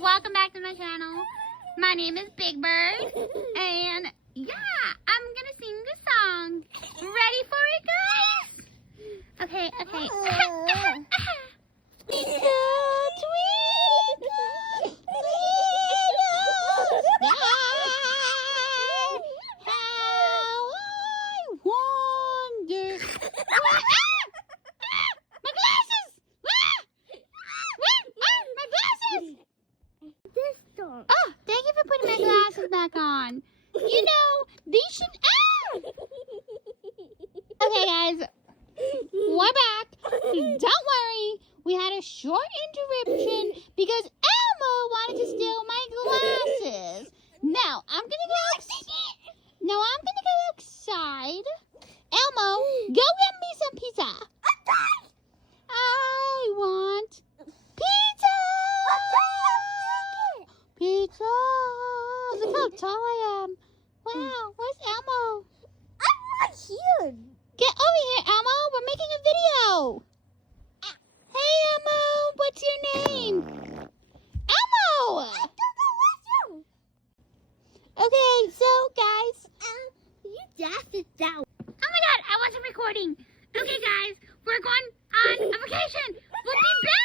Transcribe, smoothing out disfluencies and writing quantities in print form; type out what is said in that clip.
welcome back to my channel. My name is Big Bird, and yeah, I'm gonna sing this song. Ready for it, guys? Okay. Oh, thank you for putting my glasses back on. You know, these should... Okay, guys. We're back. Don't worry. We had a short interruption because Elmo wanted to steal my glasses. Now, I'm going to go outside. Elmo, go get me some pizza. I want pizza. Pizza! Look how tall I am. Wow, where's Elmo? I'm not here. Get over here, Elmo. We're making a video. Hey, Elmo. What's your name? Elmo! Okay, so, guys. You just sit down. Oh, my God. I wasn't recording. Okay, guys. We're going on a vacation. We'll be back.